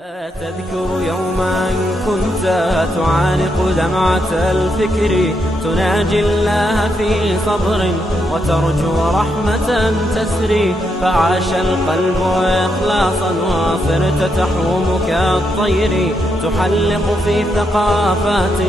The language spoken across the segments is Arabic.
تذكر يوما كنت تعانق دمعة الفكر، تناجي الله في صبر وترجو رحمة تسري، فعاش القلب إخلاصا وصرت تحوم كالطير، تحلق في ثقافات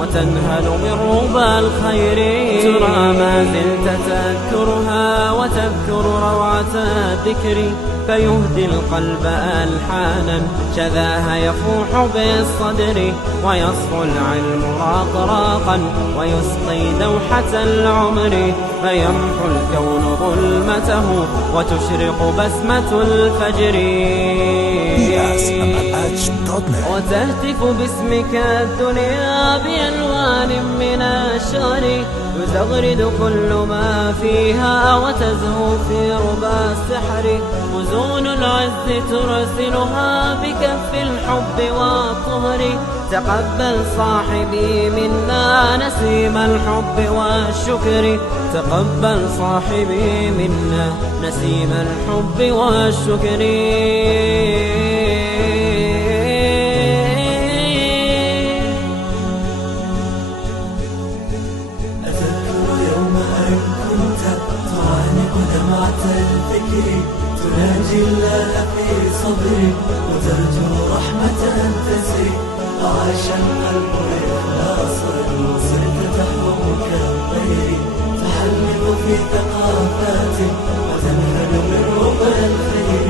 وتنهل من ربى الخير. ترى ما زلت تذكرها وتذكر روعة الذكر، فيهدي القلب ألحانا شذاها يفوح بالصدر، ويصفو العلم راقراقا ويسقي دوحة العمر، فيمحو الكون ظلمته وتشرق بسمة الفجر. وتهتف باسمك الدنيا بألوان من الشعر، يزغرد كل ما فيها وتزهو في ربى السحر، وزون العز ترسلها بكف الحب والطهر. تقبل صاحبي منا نسيم الحب والشكر، تقبل صاحبي منا نسيم الحب والشكر. تناجي الله في صبري وترجو رحمة تسري، وعاش القلب إخلاصا وصرت تحوم كالطير، تحلق في ثقافات وتنهل من ربى الخير.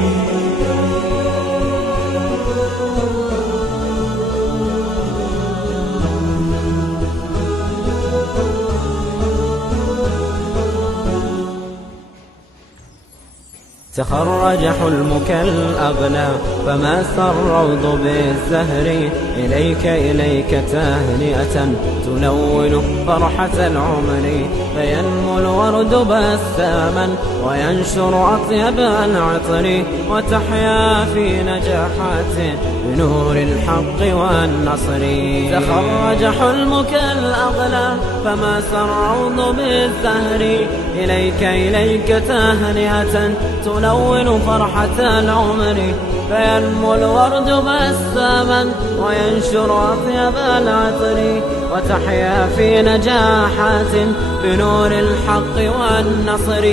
تخرج حلمك الأغلى فما الروض بالزهر، إليك تهنئة تلون فرحة العمر، فينمو الورد بساما وينشر أطيب العطر، وتحيا في نجاحات بنور الحق والنصر. تخرج حلمك الأغلى فما الروض بالزهر، إليك تهنئة تلون فرحة العمر، فينمو الورد بساما وينشر أطيب العطر، وتحيا في نجاحات بنور الحق والنصر.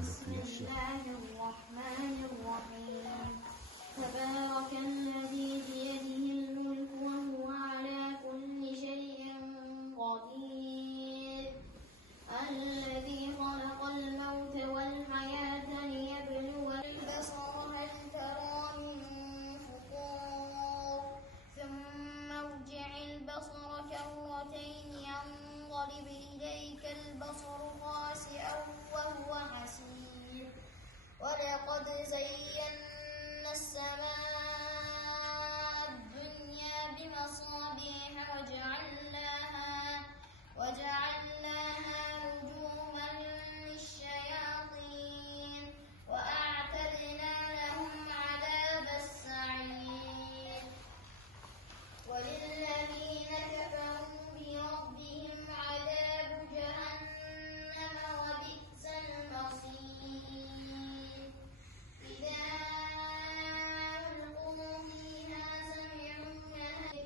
بسم الله الرحمن الرحيم. تبارك الذي بيده الملك وهو على كل شيء قدير، الذي خلق الموت والحياة ليبلو البصر هل ترى من فطور، ثم ارجع البصر كرتين ينقلب إليك البصر خاسئا وهو حسير، ولقد زينا السماء الدنيا بمصابيح وجعلناها رجوما للشياطين، وأعتدنا لهم عذاب السعير. وللذين كفروا بربهم عذاب جهنم وبئس المصير. إذا ألقوا فيها سمعوا لها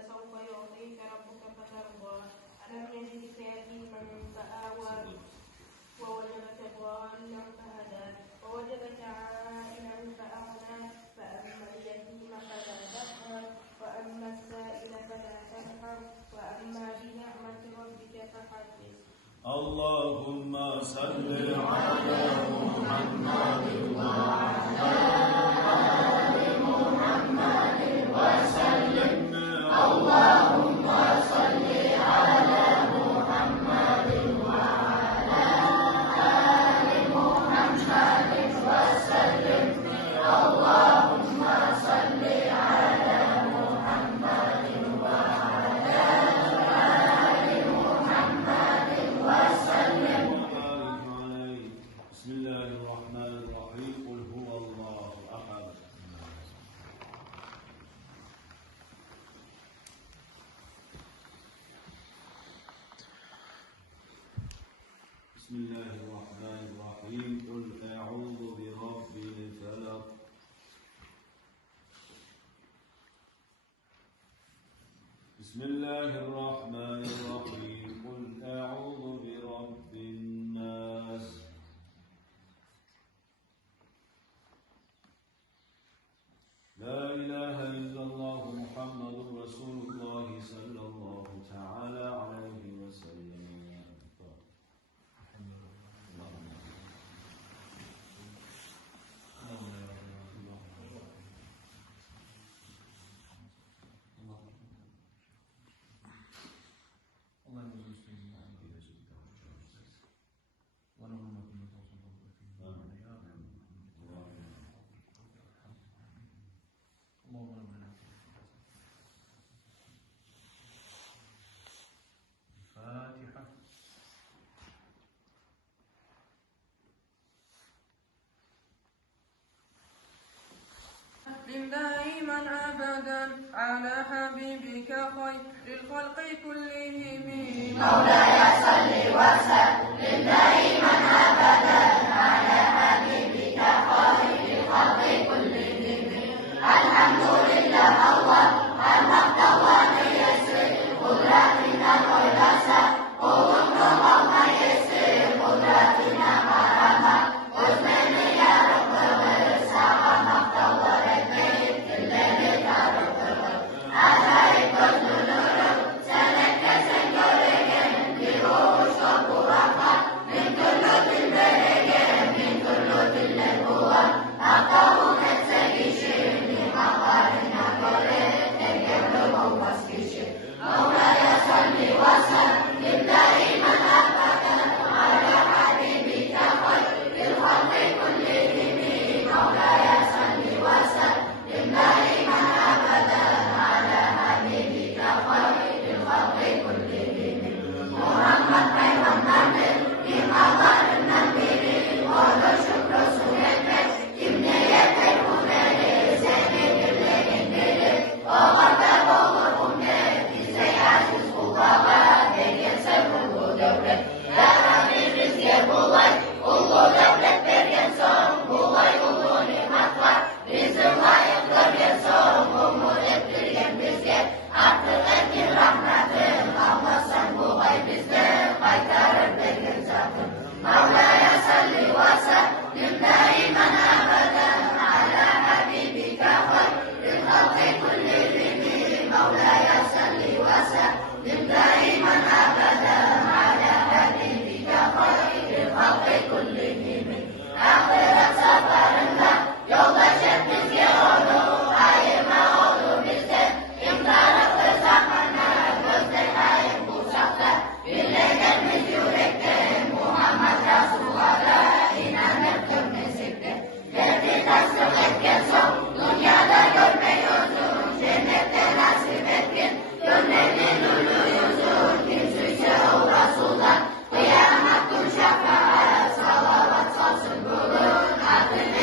ولسوف يعطيك ربك فترضى ألم يجدك يتيما فآوى ووجدك ضالا فهدى ووجدك عائلا فأغنى فأما اليتيم فلا تقهر وأما السائل فلا تنهر وأما بنعمة ربك فحدث. اللهم صل على محمد وعلى آل محمد وسلم. اللهم صل على محمد وعلى آل محمد وسلم. اللهم صل على محمد وعلى آل محمد وسلم. بسم الله الرحمن الرحيم. قل هو الله أحد. بسم الله الرحمن الرحيم. قل أعوذ برب الفلق. بسم الله الرحمن الرحيم. قل أعوذ برب الناس. لا إله إلا الله محمد رسول الله صلى الله تعالى عليه وسلم. الفاتحة. دائما أبدا على حبيبك خير الخلق كلهم. مولاي صل وسلم دائما أبدا على حبيبك خير الخلق كلهم. الحمد لله الله الحق الله يسر قدرتنا قياسا قوة الله يسر قدرتنا مرحبا وزن يا رب ورساق مقتضى البيت الذي تعرف أزايد النور سنك سنجرين بروش وقرقة من كل البريين من كل القوة أقوم السجيشين لمقارنا قرين الجبل ووسكشين. مولاي صل وسلم دائما أبدا على حبيبك خير الخلق كلهم. مولاي صل وسلم دائما أبدا على حبيبك خير الخلق كلهم. محمد خير النبي بمقر النبي وله شكر سنته ابنية الكبرى زين الليل وغدا وغرهم زي عزيز خطابة ينسب الودولة يا حبيب رزق بولاي الله دولة برينسون بولاي قولوني مطلع رزق الله يقدر ينسون ومولد بريم بزياد أطلقك الرحمة الله سنبوغي بزياد قيتار البرينسات. مولاي صل وسلم دائما أبدا على حبيبك خير الخلق كلهم. مولاي صل وسلم دائما أبدا على حبيبك خير الخلق كلهم. آخر سفرنا يوم شد زيارة أي ما أولو بزيد يمدارك زمنا قصد حي بوشقة بالليل المجورك محمد رسول الله إنا نبتر نسكت الذي تسلك يسوع دنيا لا يرمي يزور جنة ناسبتك يرمي لولو يزور كنسوشه رسول الله قيامة شفاعة صلوات صلص القرون عدل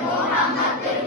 Muhammad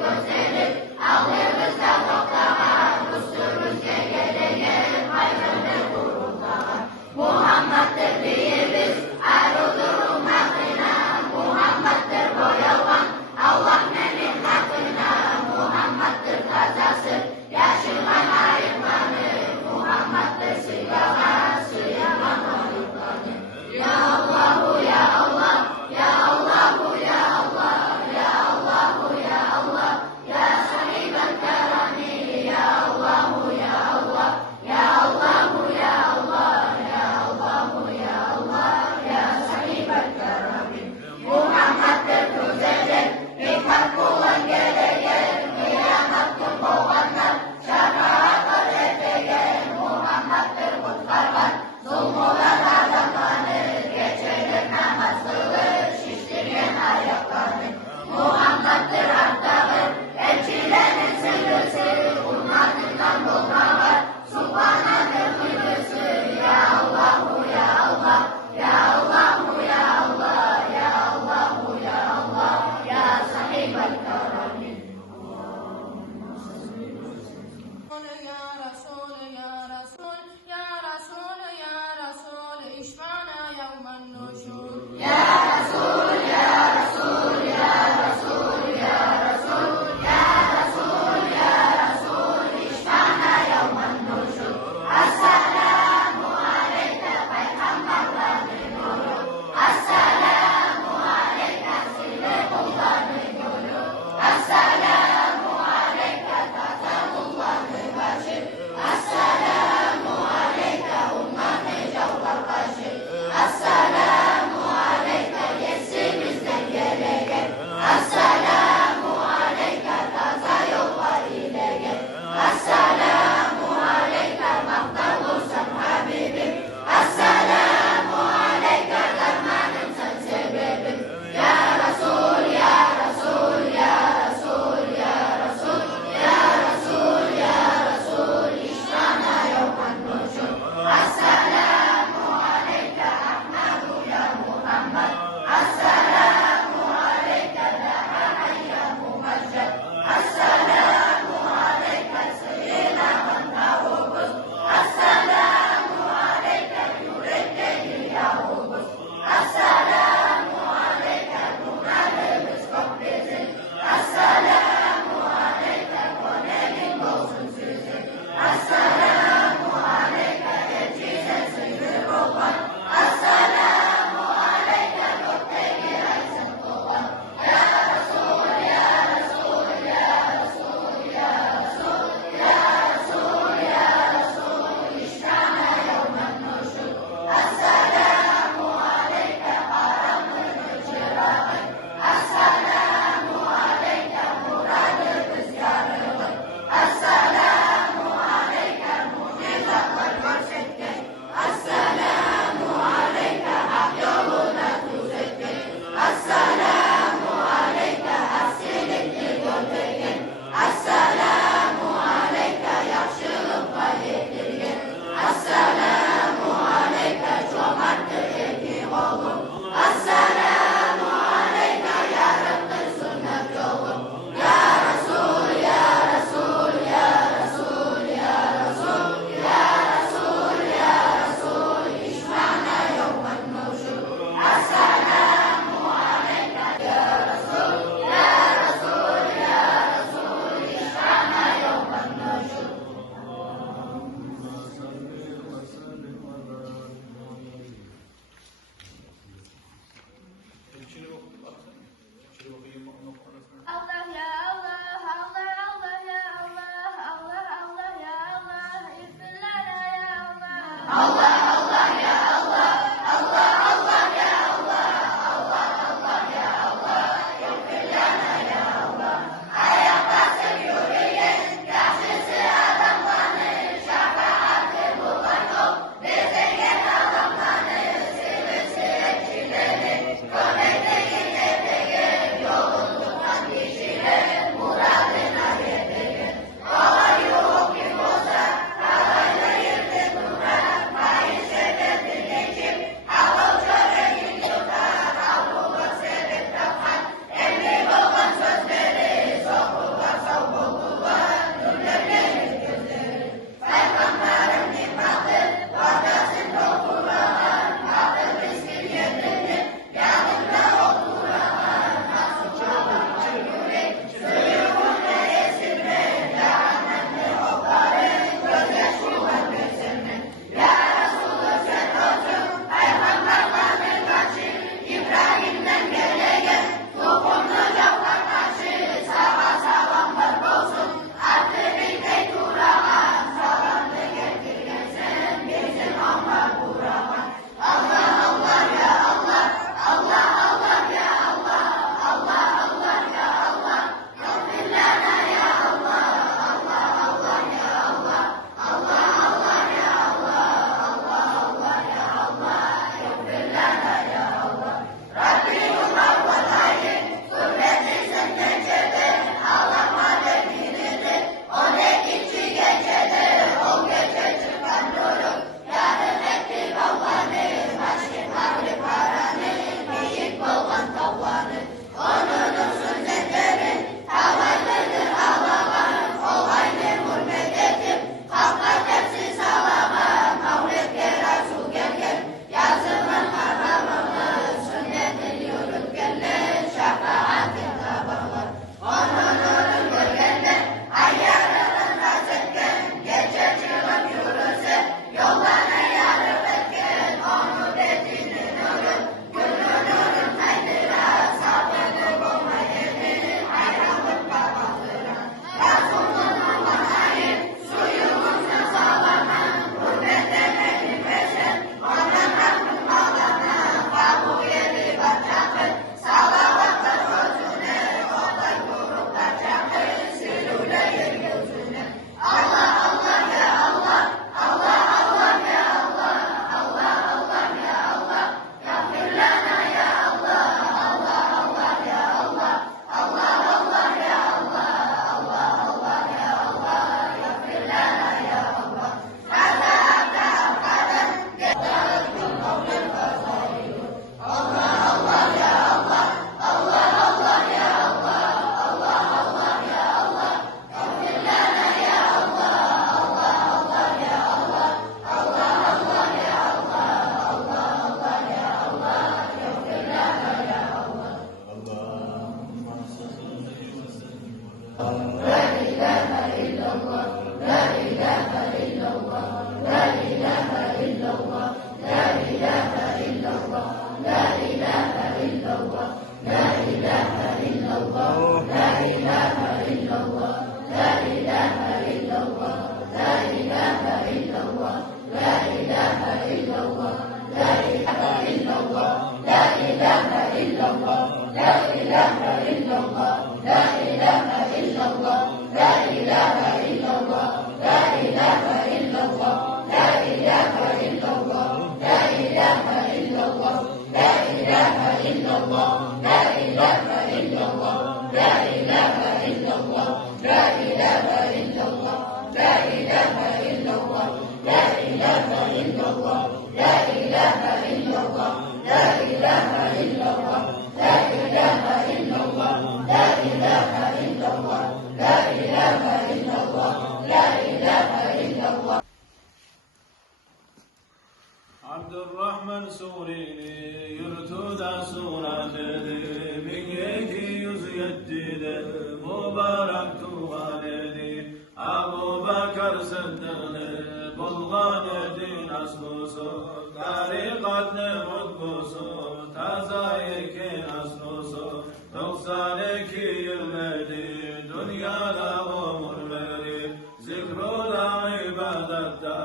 Abdurrahman Sureni yurtuda suratedi, 1207'de mübarek tuğan edi. Abu Bakar Sıddık'ı bulgan edin aslusu, tarikat-ı mutbusu, taza-i aslusu. 92 yıl verdi, dünyada umur verdi, zikruda ibadette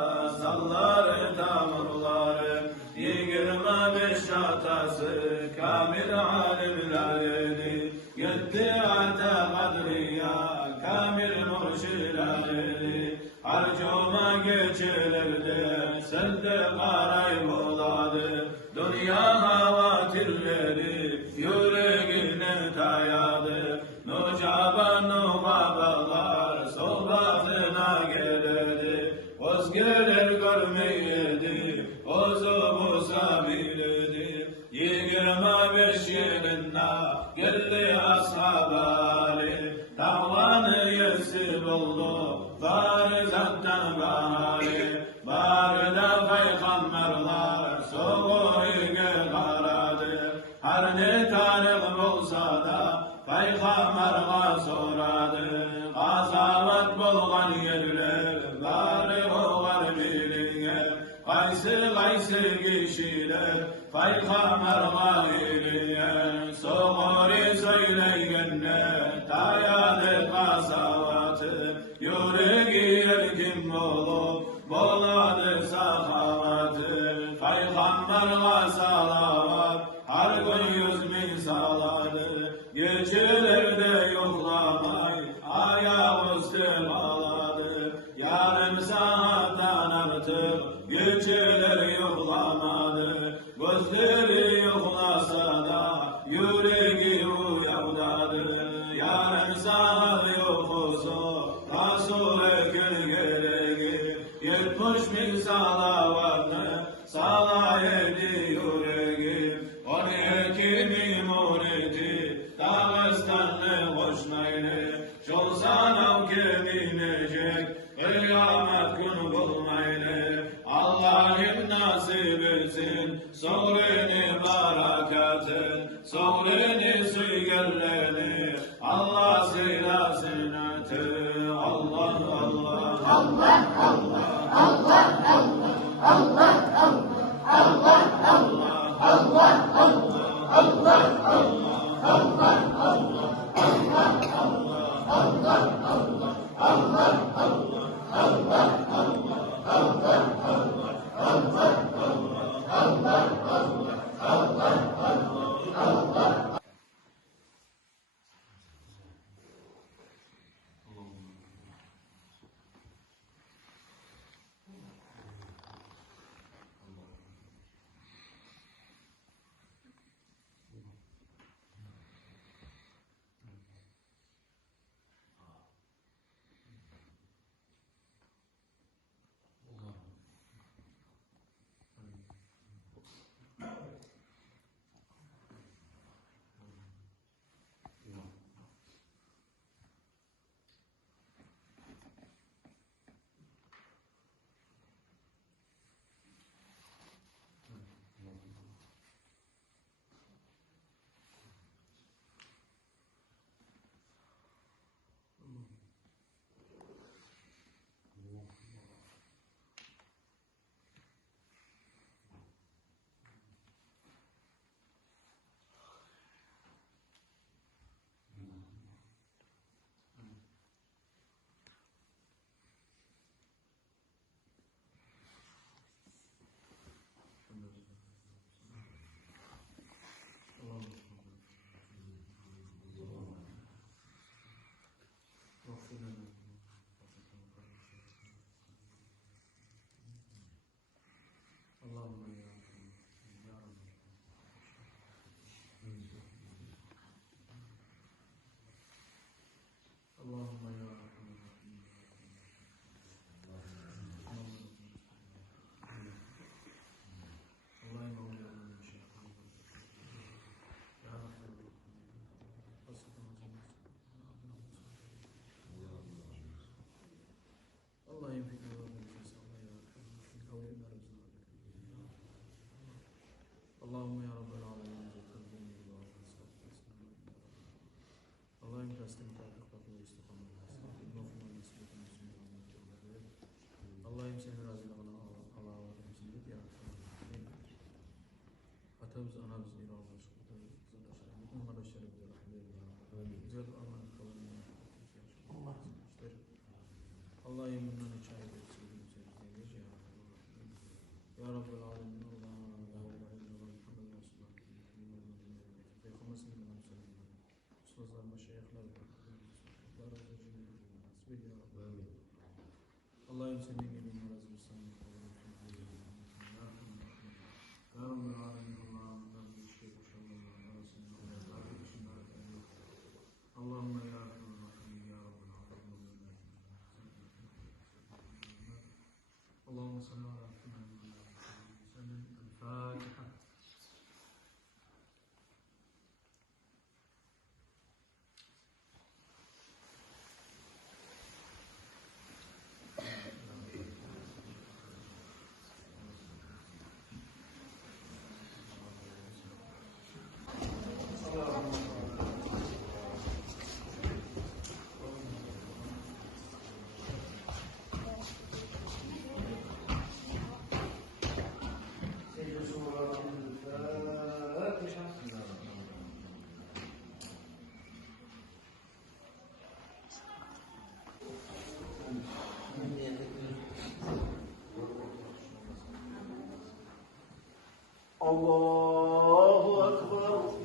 salları tamurları. 25 atası kamil alimler idi, 7 ata kadriya kamil murşiler idi. Harcuma geçilirdi, selde karay buladı, dünya havatirleri yüreğine dayadı. Nucaban nubabalar sohbatına gelirdi, oz gelir görmeyedi, ozu buzabiledi. 25 yılında geldi ashab Ali, dağlanı yesi buldu farizattan bari. Barda peygamberler soğuğu karadı, her ne tarih bulsa da peygamberler soradı. Gazavat bulgan yerler bari o var bilinge, kaysı kişiler peygamberler iliye. Soğuri söyleyenler dayadı kasavatı, yüreği erkin bulup buladı sahavatı. Peygamberler salavat her gün 100.000 saladı, geçilirde yoklamay ayaküstü bağladı. Yarım saatten artık geçilir yoklamadı, gözleri yoklasa da yüreği uyandadı. Yarım saat yokusu Resul-i gereği, 70.000 salavatı salayedi yüreği. 12.000 muridi Dağıstanlı koşmaylı, çolsan keminecek kıyamet gün bulmaylı. Allah'ım nasip etsin sonrını barakatın, sonrını suygerlerini Allah silasın ötü. Allah Allah Allah Allah Allah Allah Allah Allah Allah استمتاع بالقتل والاستقامة اللهم نسألك المسلمين الله يمسح رازي الله ويمسح يا أتوز أنا بزير الله أمر الشرب برحمة الله زاد أمر الخوان الله يمنن شاهد يا رب العالمين اللهم لا إله إلا الله محمد رسول الله في 5 من المسلمين وصل المشايخ لا بارك الله يا رب الله يسلمك من مرض السنة يا رب العالمين اللهم لا تشرك اللهم يا أرحم الراحمين يا رب العالمين اللهم صل على محمد وسلم الفاتحة الله أكبر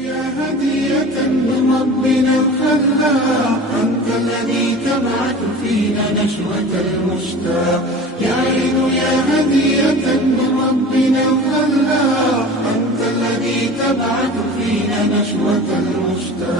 يا هدية من ربنا الخلاق أنت الذي تبعث فينا نشوة المشتاق يا عيد يا هدية من ربنا الخلاق أنت الذي تبعث فينا نشوة المشتاق